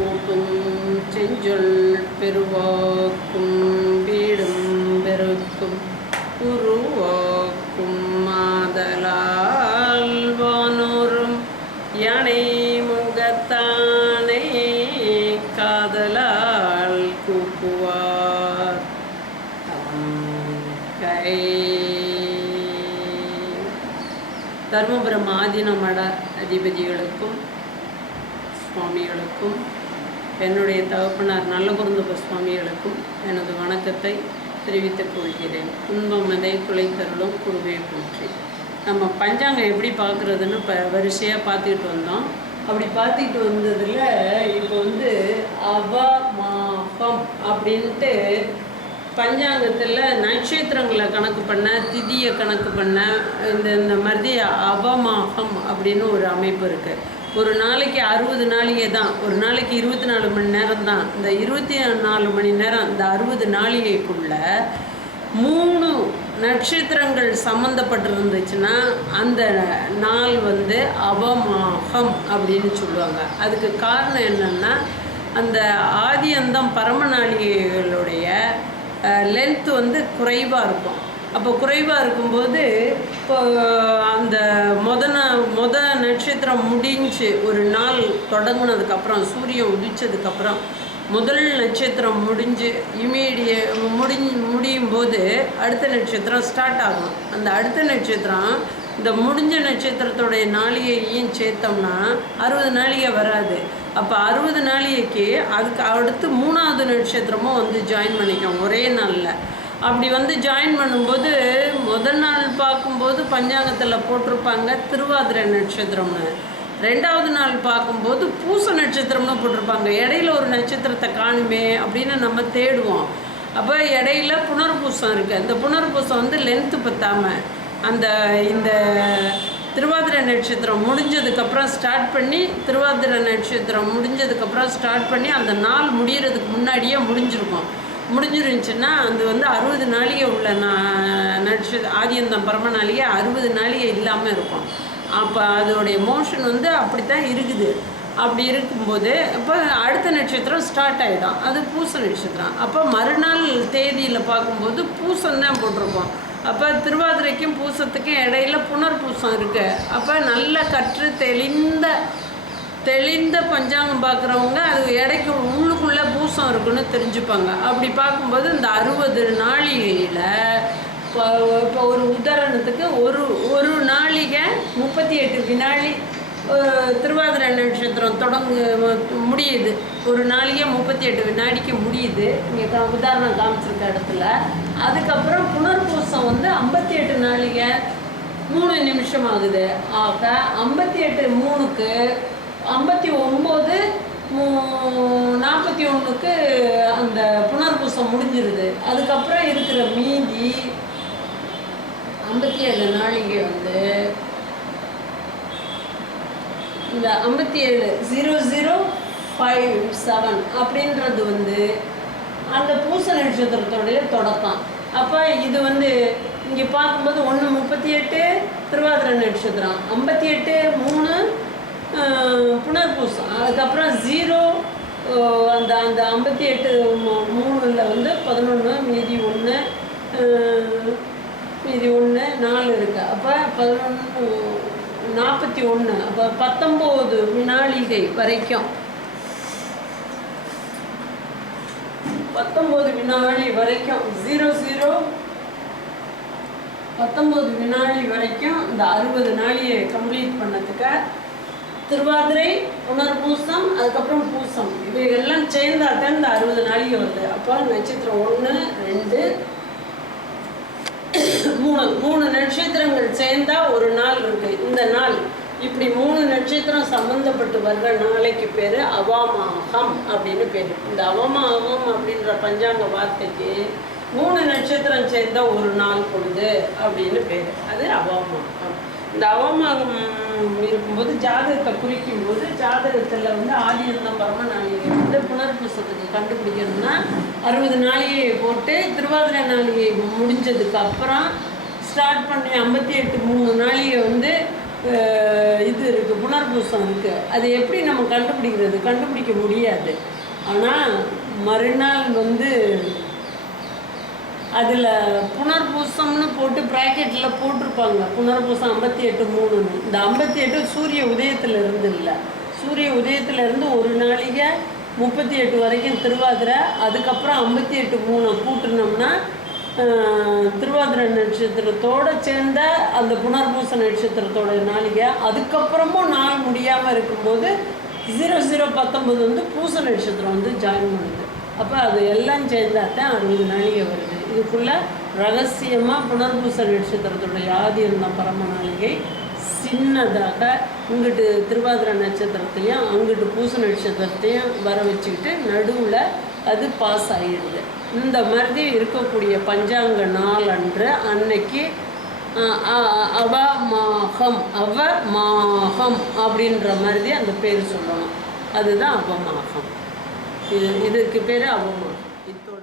கூட்டும் செஞ்சொல் பெருவாக்கும் வீடும் பெருக்கும் உருவாக்கும் மாதலால் வானோரும் யானை முகத்தானே காதலால் கூப்புவார் கை. தர்மபுரம் ஆதீன மட அதிபதிகளுக்கும் சுவாமிகளுக்கும் என்னுடைய தகப்பனார் நல்லகுருந்தப்ப சுவாமிகளுக்கும் எனது வணக்கத்தை தெரிவித்துக் கொள்கிறேன். துன்பம் அதை குலைத்தருளும் குருவை போற்றி. நம்ம பஞ்சாங்கம் எப்படி பார்க்குறதுன்னு வரிசையாக பார்த்துக்கிட்டு வந்தோம். அப்படி பார்த்துக்கிட்டு வந்ததில் இப்போ அவமாகம் அப்படின்ட்டு பஞ்சாங்கத்தில் நட்சத்திரங்களை கணக்கு பண்ண, திதியை கணக்கு பண்ண, இந்த மாதிரி அவமாகம் அப்படின்னு ஒரு அமைப்பு இருக்குது. ஒரு நாளைக்கு 60 நாளிகை தான், ஒரு நாளைக்கு 24 மணி நேரம் தான். இந்த 24 மணி நேரம் இந்த 60 நாளிகைக்குள்ள 3 நட்சத்திரங்கள் சம்மந்தப்பட்டிருந்துச்சுன்னா அந்த நாள் அவமாகம் அப்படின்னு சொல்லுவாங்க. அதுக்கு காரணம் என்னென்னா, அந்த ஆதி அந்தம் பரம நாளிகைகளுடைய லென்த்து குறைவாக இருக்கும். அப்போ குறைவாக இருக்கும்போது இப்போ அந்த மொத நட்சத்திரம் முடிஞ்சு ஒரு நாள் தொடங்கினதுக்கப்புறம், சூரியன் உதித்ததுக்கப்புறம் முதல் நட்சத்திரம் முடிஞ்சு முடியும் போது அடுத்த நட்சத்திரம் ஸ்டார்ட் ஆகும். அந்த அடுத்த நட்சத்திரம் இந்த முடிஞ்ச நட்சத்திரத்தோடைய நாளிகையும் சேர்த்தோம்னா 60 நாளிகை வராது. அப்போ 60 நாளிகைக்கு அதுக்கு அடுத்து 3வது நட்சத்திரமும் ஜாயின் பண்ணிக்கும் ஒரே நாளில். அப்படி ஜாயின் பண்ணும்போது முதல் நாள் பார்க்கும்போது பஞ்சாங்கத்தில் போட்டிருப்பாங்க திருவாதிரை நட்சத்திரம்னு, 2வது நாள் பார்க்கும்போது பூச நட்சத்திரம்னு போட்டிருப்பாங்க. இடையில ஒரு நட்சத்திரத்தை காணுமே அப்படின்னு நம்ம தேடுவோம். அப்போ இடையில புனர்பூசம் இருக்குது. அந்த புனர்பூசம் லென்த்து பத்தாமல் இந்த திருவாதிரை நட்சத்திரம் முடிஞ்சதுக்கப்புறம் ஸ்டார்ட் பண்ணி, திருவாதிரை நட்சத்திரம் முடிஞ்சதுக்கப்புறம் ஸ்டார்ட் பண்ணி அந்த நாள் முடிகிறதுக்கு முன்னாடியே முடிஞ்சிருந்துச்சுன்னா அது 60 நாளிகை உள்ள ஆதியந்தம் பரம நாளிகை 60 நாளிகை இல்லாமல் இருக்கும். அப்போ அதோடைய மோஷன் அப்படி தான் இருக்குது. அப்படி இருக்கும்போது இப்போ அடுத்த நட்சத்திரம் ஸ்டார்ட் ஆகிடும், அது பூச நட்சத்திரம். அப்போ மறுநாள் தேதியில் பார்க்கும்போது பூசம் தான் போட்டிருப்போம். அப்போ திருவாதிரைக்கும் பூசத்துக்கும் இடையில புனர்பூசம் இருக்குது. அப்போ நல்ல கற்று தெளிந்த பஞ்சாங்கம் பார்க்குறவங்க அது இடைக்கு உள்ளுக்குள்ளே பூசம் இருக்குன்னு தெரிஞ்சுப்பாங்க. அப்படி பார்க்கும்போது இந்த 60 நாளிகையில் இப்போ ஒரு உதாரணத்துக்கு ஒரு நாளிகை 38 வினாடி திருவாதிரை நட்சத்திரம் முடியுது. ஒரு நாளிகை 38 வினாடிக்கு முடியுது. இங்கே உதாரணம் காமிச்சிருக்க இடத்துல. அதுக்கப்புறம் புனர்பூசம் 58 நாளிகை 3 நிமிஷம் ஆகுது. ஆக 58 3க்கு 59 41க்கு அந்த புனர்பூசம் முடிஞ்சிருது. அதுக்கப்புறம் இருக்கிற மீதி 57 நாளிகை இந்த 57 அப்படின்றது அந்த பூச நட்சத்திரத்தோடைய தொடக்கம். அப்போ இது இங்கே பார்க்கும்போது 1:38 திருவாதிரை நட்சத்திரம், 58 3 புனர்பூசம், அதுக்கப்புறம் 0 அந்த 58 3ல் 11 மீதி 1 4 இருக்குது. அப்போ 41 அப்போ 19 வினாளிகை வரைக்கும் 19 வினாடி வரைக்கும் 19 வினாடி வரைக்கும் இந்த 60 நாளியை கம்ப்ளீட் பண்ணதுக்கு திருவாதிரை, புனர்பூசம், அதுக்கப்புறம் பூசம் இவைகள்லாம் சேர்ந்தாதான் இந்த 60 நாளிகை வருது. அப்போ நட்சத்திரம் 1 2 3 நட்சத்திரங்கள் சேர்ந்தா ஒரு நாள் இருக்கு. இந்த நாள் இப்படி 3 நட்சத்திரம் சம்பந்தப்பட்டு வர்ற நாளைக்கு பேர் அவமாகம் அப்படின்னு பேர். இந்த அவமாகம் அப்படின்ற பஞ்சாங்க வார்த்தைக்கு 3 நட்சத்திரம் சேர்ந்தா ஒரு நாள் பொழுது அப்படின்னு பேர். அது அவமாகம். இந்த அவமாகம் இருக்கும்போது ஜாதகத்தை குறிக்கும் போது ஜாதகத்தில் ஆதியந்தம் பரம நாளிகை புனர்பூசத்துக்கு கண்டுபிடிக்கணும்னா 60 நாளிகையை போட்டு திருவாதிரை நாளிகை முடிஞ்சதுக்கு அப்புறம் ஸ்டார்ட் பண்ணி 58 3 நாளிகை இது இருக்குது, புனர்பூசம் இருக்குது. அது எப்படி நம்ம கண்டுபிடிக்க முடியாது. ஆனால் மறுநாள் அதில் புனர்பூசம்னு போட்டு ப்ராக்கெட்டில் போட்டிருப்பாங்க, புனர்பூசம் 58:3ன்னு. இந்த 58 சூரிய உதயத்தில் இருந்து இல்லை, சூரிய உதயத்திலேருந்து ஒரு நாளிகை 38 வரைக்கும் திருவாதிரை, அதுக்கப்புறம் 58:3 கூட்டினோம்னா திருவாதிரை நட்சத்திரத்தோடு சேர்ந்த அந்த புனர்பூச நட்சத்திரத்தோட நாளிகை. அதுக்கப்புறமும் நாள் முடியாமல் இருக்கும்போது 0019 பூச நட்சத்திரம் ஜாயின் பண்ணுது. அப்போ அது எல்லாம் சேர்ந்தாத்தான் 60 நாளிகை வருது. இதுக்குள்ளே ரகசியமாக புனர்பூச நட்சத்திரத்துடைய ஆதியம் பரம நாளிகை சின்னதாக இங்கிட்டு திருவாதிரை நட்சத்திரத்தையும் அங்கிட்டு பூச நட்சத்திரத்தையும் வர வச்சுக்கிட்டு நடுவில் அது பாஸ் ஆகிடுது. இந்த மாதிரி இருக்கக்கூடிய பஞ்சாங்க நாள் அன்று அன்னைக்கு அவமாகம் அப்படின்ற மாதிரி அந்த பேர் சொல்லணும். அதுதான் அவமாகம். இதுக்கு பேர் அவமாகம். இதோட